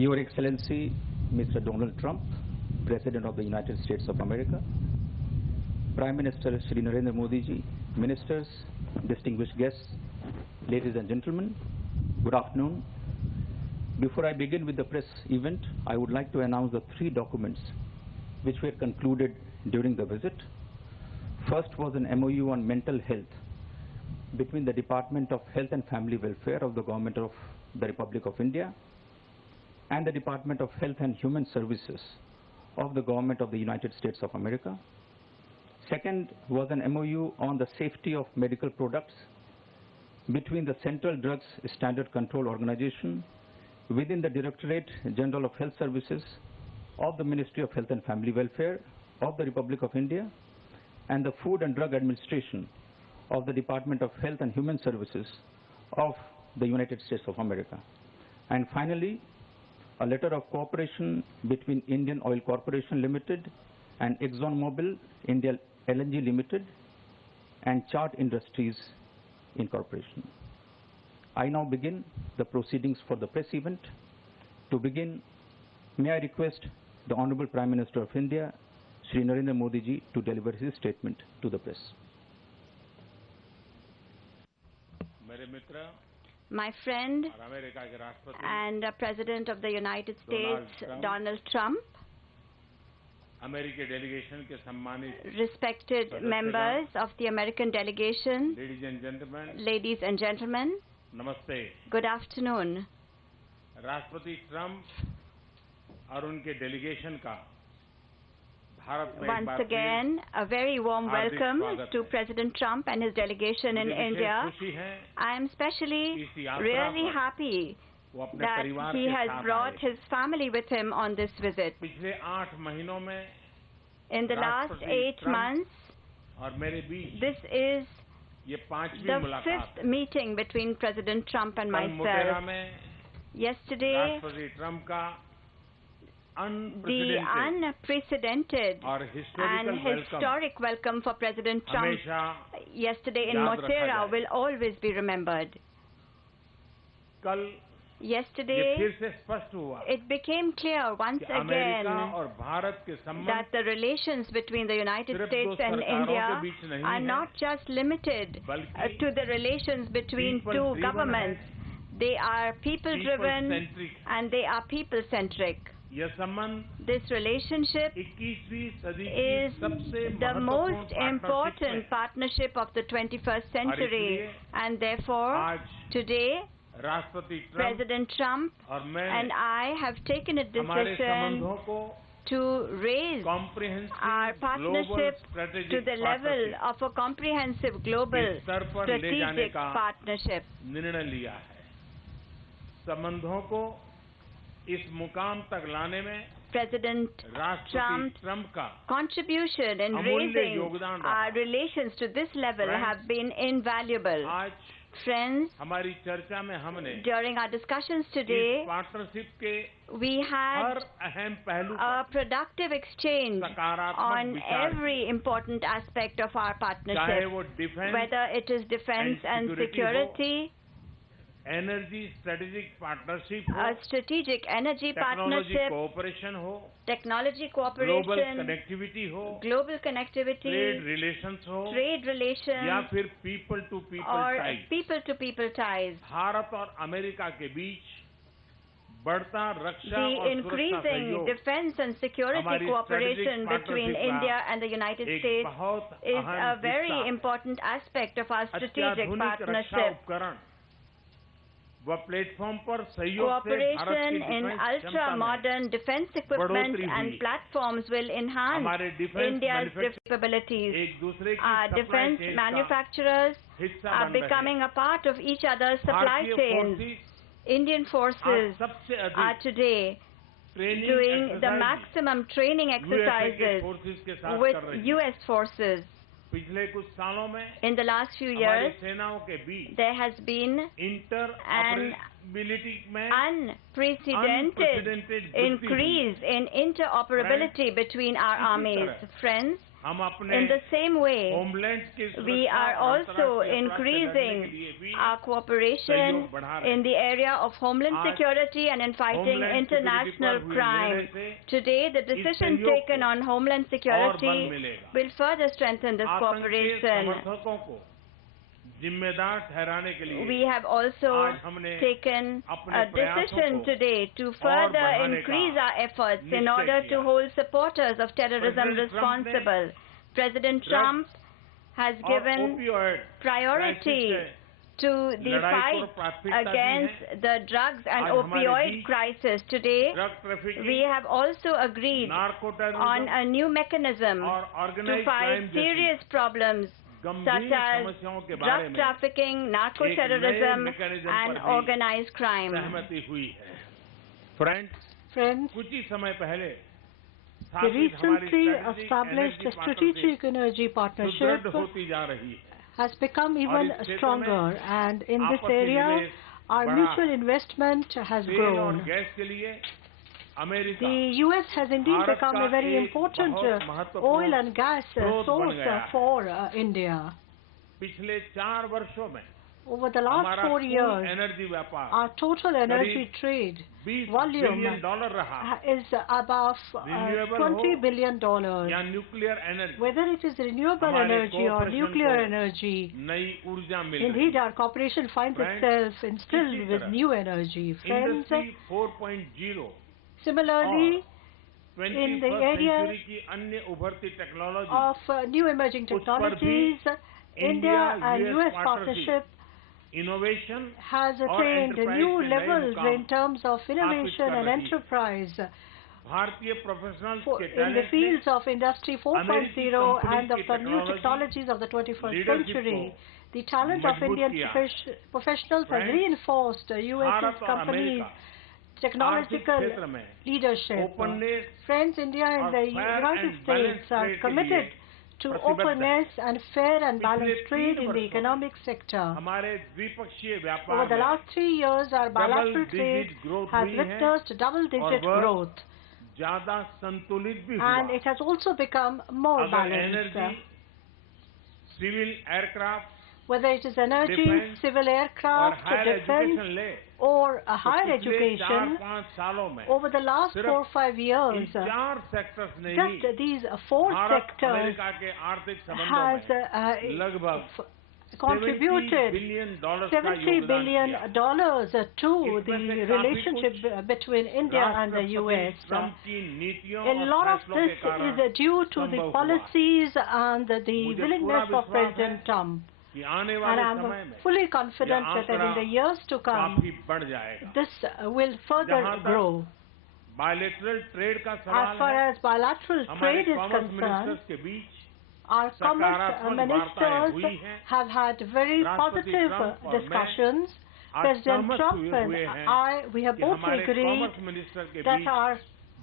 Your Excellency, Mr. Donald Trump, President of the United States of America, Prime Minister Shri Narendra Modi ji, Ministers, distinguished guests, ladies and gentlemen, good afternoon. Before I begin with the press event, I would like to announce the 3 documents which were concluded during the visit. First was an MOU on mental health between the Department of Health and Family Welfare of the Government of the Republic of India and the Department of Health and Human Services of the Government of the United States of America. Second was an MOU on the safety of medical products between the Central Drugs Standard Control Organization within the Directorate General of Health Services of the Ministry of Health and Family Welfare of the Republic of India and the Food and Drug Administration of the Department of Health and Human Services of the United States of America. And finally, a letter of cooperation between Indian Oil Corporation Limited and ExxonMobil India LNG Limited and Chart Industries Incorporation. I now begin the proceedings for the press event. To begin, may I request the Honorable Prime Minister of India, Shri Narendra Modi ji, to deliver his statement to the press. My friend and President of the United States, Donald Trump, respected members of the American delegation, ladies and gentlemen, Namaste. good afternoon. राष्ट्रपति Trump और उनके delegation का भारत में Once again, a very warm welcome to President Trump and his delegation in India. I am especially really happy that he has brought his family with him on this visit. पिछले 8 महीनों में In the last 8 months, और मेरे बीच this is ये 5वीं the मुलाकात 5th meeting between President Trump and कल Motera myself. में Yesterday, राष्ट्रपति ट्रम्प का the unprecedented और and historic welcome for President Trump हमेशा yesterday in याद रखा Motera जाए। will always be remembered. कल ये Yesterday, फिर से स्पष्ट हुआ it became clear once कि अमेरिका again और भारत के संबंध that the relations between the United सिर्फ States दो and सरकारों India के बीच नहीं are है, not just limited बल्कि to the relations between people two driven governments. They are people-driven people-centric. and they are people-centric. यह संबंध This relationship 21वीं सदी is की सबसे the most महत्वपूर्ण important partnership of the 21st century, इसलिए and therefore आज today राष्ट्रपति ट्रम्प President Trump और मैं and I have taken a हमारे decision संबंधों को to raise our comprehensive partnership global strategic to the level partnership of a comprehensive global के स्तर पर ले जाने strategic का partnership. निर्णय लिया है। संबंधों को इस मुकाम तक लाने में President राष्ट्रपति Trump's ट्रम्प का contribution in अमूल्य raising योगदान रहा। our relations to this level Friends, have been invaluable. आज Friends, हमारी चर्चा में हमने during our discussions इस today, पार्टनरशिप के we had हर अहम पहलू a पर productive exchange सकारात्मक on विचार every important aspect of our चाहे partnership, वो defence whether it is defense and security, energy strategic partnership हो a strategic energy technology partnership, cooperation हो technology ग्लोबल cooperation, कनेक्टिविटी हो global ट्रेड connectivity, रिलेशंस हो trade या relations, फिर people to people or type people-to-people ties. Bharat और America के बीच बढ़ता रक्षा The और सुरक्षा increasing सहयोग defense and security हमारी cooperation strategic between partnership India and the United एक States बहुत is अहम a very हिस्सा important aspect of our strategic अत्याधुनिक रक्षा partnership. उपकरण व प्लेटफॉर्म पर सहयोग से भारत Cooperation की in डिफेंस क्षमता में ultra-modern defense equipment बढ़ोतरी and हुई। platforms will enhance हमारे डिफेंस India's मैन्युफैक्चरिंग capabilities. एक दूसरे की Our सप्लाई defense चेन का manufacturers हिस्सा are बन रहे becoming a part of each other's supply भारतीय chains. फोर्सेस Indian आज forces सबसे are अधिक today training doing the exercise maximum training USA के exercises फोर्सेस के साथ with कर रही है। US forces. पिछले कुछ सालों में In the last few हमारी years, सेनाओं के बीच there has been inter an operability में unprecedented वृद्धि हुई। increase in interoperability between our इसी armies. तरह Friends, In the same way, we are also increasing our cooperation in the area of homeland security and in fighting international crime. Today, the decision taken on homeland security will further strengthen this cooperation. We have also taken a decision today to further increase our efforts in order to hold supporters of terrorism responsible. President Trump has given priority to the fight against the drugs and opioid crisis. Today, we have also agreed on a new mechanism to fight serious problems such as drug trafficking, narco-terrorism, and organized crime. Friends, the recently established strategic energy partnership has become even stronger, and in this area, our mutual investment has grown. The U.S. has indeed become a very important oil and gas source for India. Over the last 4 years, our total energy trade volume is above $20 billion. Whether it is renewable energy or nuclear energy, indeed our cooperation finds itself instilled with new energy. Friends, similarly, in the area of new emerging technologies, India and U.S. partnership has attained new levels in terms of innovation and enterprise. In the fields of Industry 4.0 and of the new technologies of the 21st century, the talent of Indian professionals has reinforced U.S. companies' technological leadership. Friends, India and the United States are committed to openness and fair and balanced trade in the economic sector. Over the last 3 years, our bilateral trade has witnessed double-digit growth, and it has also become more balanced. Whether it is energy, civil aircraft, defense, or higher education, over the last 4 or 5 years, just these 4 sectors has contributed $70 billion to the relationship between India and the U.S. A lot of this is due to the policies and the willingness of President Trump. And I am fully confident that in the years to come, this will further grow. As far as bilateral trade is concerned, our commerce ministers have had very positive discussions. President Trump and we have both agreed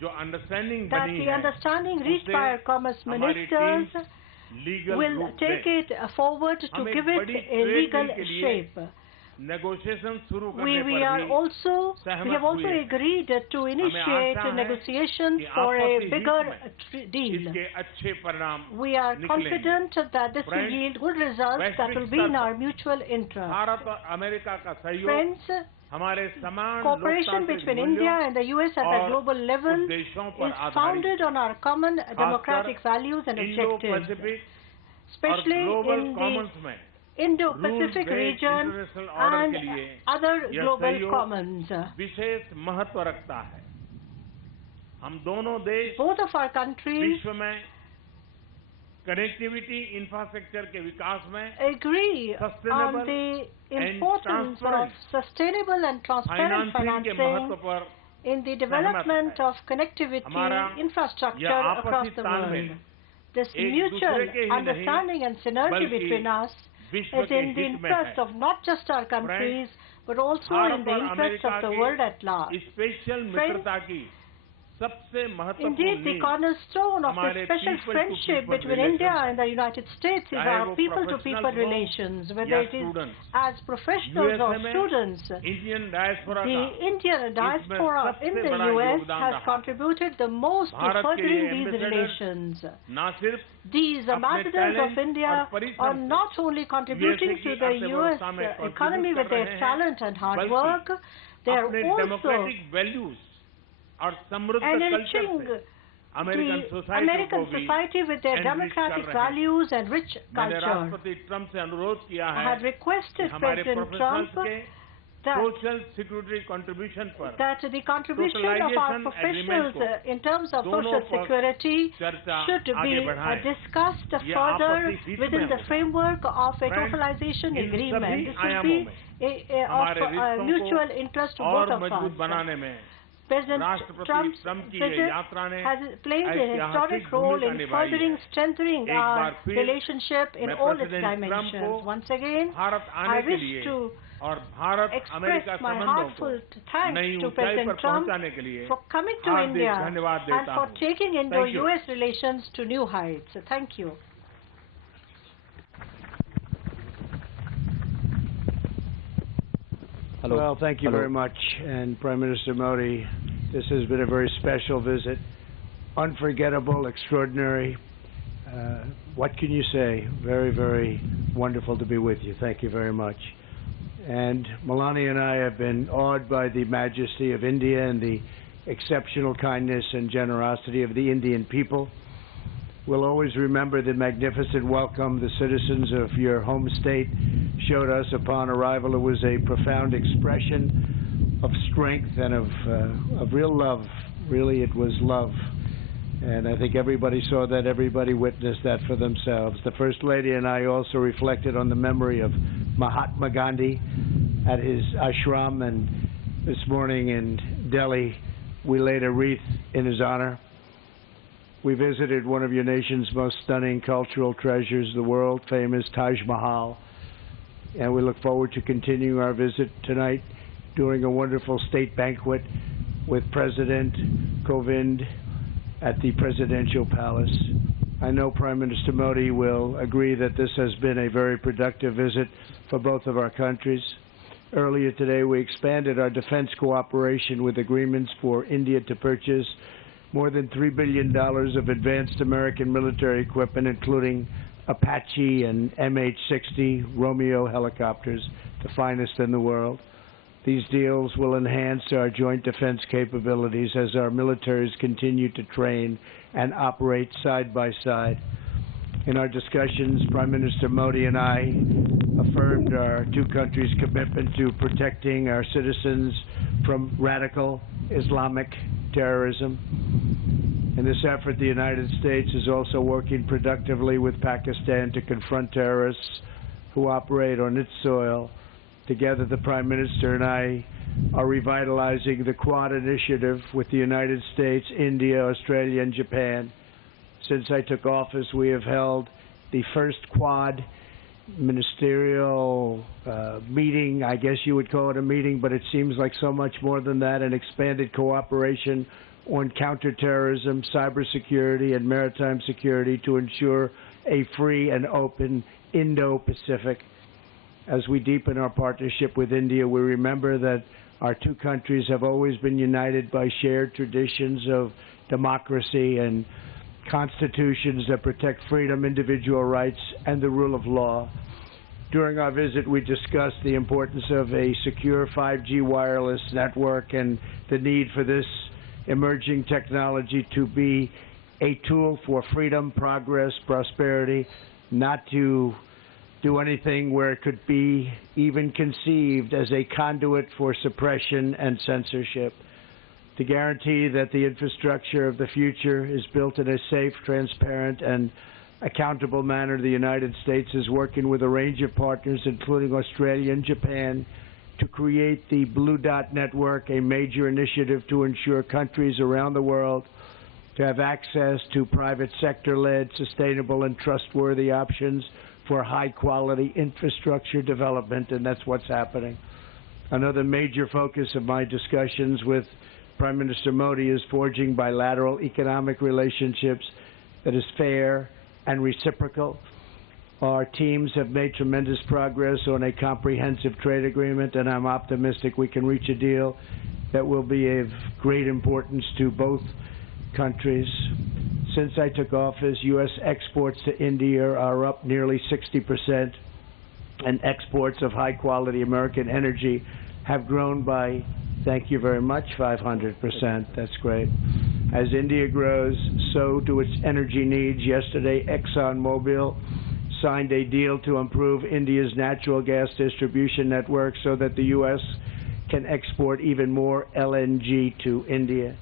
that the understanding reached by our commerce ministers will take it forward to give it a legal shape. We have also agreed to initiate a negotiation for a bigger deal. We are confident that this will yield good results that will be in our mutual interest. Friends, cooperation between India and the U.S. at a global level is founded on our common democratic values and objectives, especially in the Indo-Pacific region and other global commons. Both of our countries agree on the importance of sustainable and transparent financing in the development of connectivity infrastructure across the world. This mutual understanding and synergy between us is in the interest of not just our countries, but also in the interest of the world at large. Friends, Indeed, the cornerstone of the special friendship between India and the United States is our people-to-people relations, whether it is as professionals or students. The Indian diaspora in the U.S. has contributed the most to furthering these relations. These ambassadors of India are not only contributing to the U.S. economy with their talent and hard work, they are also enriching the American society with their democratic values and rich culture. I had requested President Trump that the contribution of our professionals in terms of social security should be discussed further within the framework of a totalization agreement. This will be of mutual interest to both of us. President Trump's visit has played a historic role in furthering, strengthening our relationship in all its dimensions. Once again, I wish to express my heartfelt thanks to President Trump for coming to India and for taking Indo-US relations to new heights. Thank you. Hello. Well, thank you very much. And Prime Minister Modi, this has been a very special visit. Unforgettable, extraordinary. What can you say? Very, very wonderful to be with you. Thank you very much. And Melania and I have been awed by the majesty of India and the exceptional kindness and generosity of the Indian people. We'll always remember the magnificent welcome the citizens of your home state showed us upon arrival. It was a profound expression of strength and of real love. Really, it was love. And I think everybody saw that, everybody witnessed that for themselves. The First Lady and I also reflected on the memory of Mahatma Gandhi at his ashram, and this morning in Delhi we laid a wreath in his honor. We visited one of your nation's most stunning cultural treasures, the world-famous Taj Mahal, and we look forward to continuing our visit tonight during a wonderful state banquet with President Kovind at the Presidential Palace. I know Prime Minister Modi will agree that this has been a very productive visit for both of our countries. Earlier today, we expanded our defense cooperation with agreements for India to purchase more than $3 billion of advanced American military equipment, including Apache and MH-60 Romeo helicopters, the finest in the world. These deals will enhance our joint defense capabilities as our militaries continue to train and operate side by side. In our discussions, Prime Minister Modi and I affirmed our two countries' commitment to protecting our citizens from radical Islamic terrorism. In this effort, the United States is also working productively with Pakistan to confront terrorists who operate on its soil. Together, the Prime Minister and I are revitalizing the Quad initiative with the United States, India, Australia, and Japan. Since I took office, we have held the first Quad ministerial meeting. I guess you would call it a meeting, but it seems like so much more than that, an expanded cooperation on counterterrorism, cybersecurity, and maritime security to ensure a free and open Indo-Pacific. As we deepen our partnership with India, we remember that our two countries have always been united by shared traditions of democracy and constitutions that protect freedom, individual rights, and the rule of law. During our visit, we discussed the importance of a secure 5G wireless network and the need for this emerging technology to be a tool for freedom, progress, prosperity, not to do anything where it could be even conceived as a conduit for suppression and censorship. To guarantee that the infrastructure of the future is built in a safe, transparent, and accountable manner, the United States is working with a range of partners, including Australia and Japan, to create the Blue Dot Network, a major initiative to ensure countries around the world to have access to private sector-led, sustainable, and trustworthy options for high-quality infrastructure development, and that's what's happening. Another major focus of my discussions with Prime Minister Modi is forging bilateral economic relationships that is fair and reciprocal. Our teams have made tremendous progress on a comprehensive trade agreement, and I'm optimistic we can reach a deal that will be of great importance to both countries. Since I took office, U.S. exports to India are up nearly 60%, and exports of high-quality American energy have grown by, thank you very much, 500%. That's great. As India grows, so do its energy needs. Yesterday, ExxonMobil signed a deal to improve India's natural gas distribution network so that the U.S. can export even more LNG to India.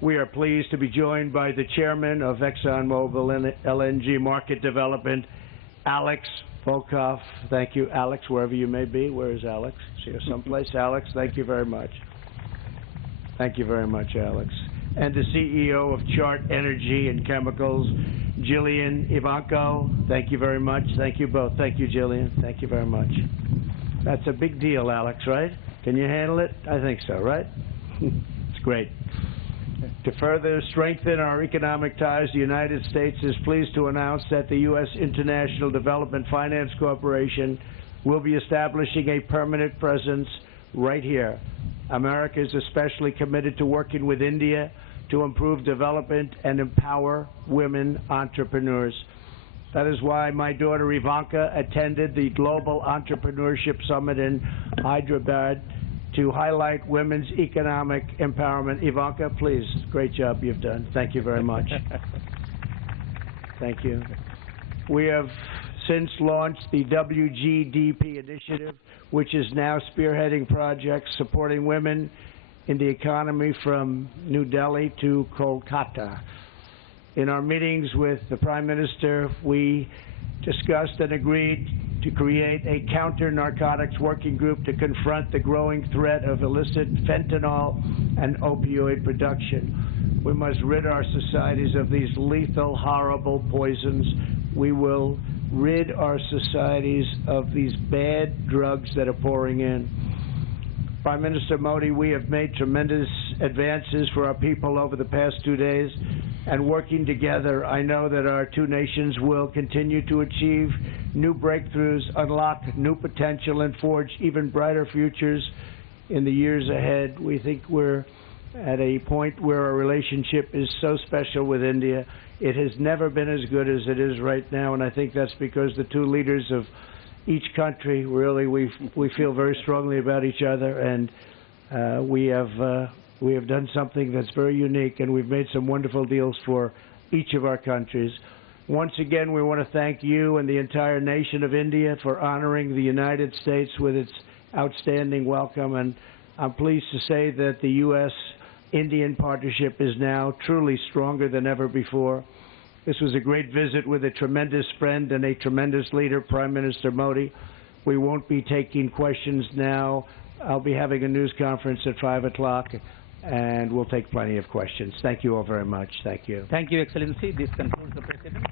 We are pleased to be joined by the chairman of ExxonMobil LNG Market Development, Alex Volkov. Thank you, Alex, wherever you may be. Where is Alex? Is here someplace? Alex, thank you very much. Thank you very much, Alex. And the CEO of Chart Energy and Chemicals, Jillian Ivanko. Thank you very much. Thank you both. Thank you, Jillian. Thank you very much. That's a big deal, Alex, right? Can you handle it? I think so, right? It's great. To further strengthen our economic ties, the United States is pleased to announce that the U.S. International Development Finance Corporation will be establishing a permanent presence right here. America is especially committed to working with India to improve development and empower women entrepreneurs. That is why my daughter Ivanka attended the Global Entrepreneurship Summit in Hyderabad to highlight women's economic empowerment. Ivanka, please, great job you've done. Thank you very much. Thank you. We have since launched the WGDP initiative, which is now spearheading projects supporting women in the economy from New Delhi to Kolkata. In our meetings with the Prime Minister, we discussed and agreed to create a counter-narcotics working group to confront the growing threat of illicit fentanyl and opioid production. We must rid our societies of these lethal, horrible poisons. We will rid our societies of these bad drugs that are pouring in. Prime Minister Modi, we have made tremendous advances for our people over the past 2 days, and working together, I know that our two nations will continue to achieve new breakthroughs, unlock new potential, and forge even brighter futures in the years ahead. We think we're at a point where our relationship is so special with India. It has never been as good as it is right now, and I think that's because the two leaders of each country, really, we feel very strongly about each other, and we have done something that's very unique, and we've made some wonderful deals for each of our countries. Once again, we want to thank you and the entire nation of India for honoring the United States with its outstanding welcome, and I'm pleased to say that the U.S.-Indian partnership is now truly stronger than ever before. This was a great visit with a tremendous friend and a tremendous leader, Prime Minister Modi. We won't be taking questions now. I'll be having a news conference at 5 o'clock, and we'll take plenty of questions. Thank you all very much. Thank you. Thank you, Excellency. This concludes the President.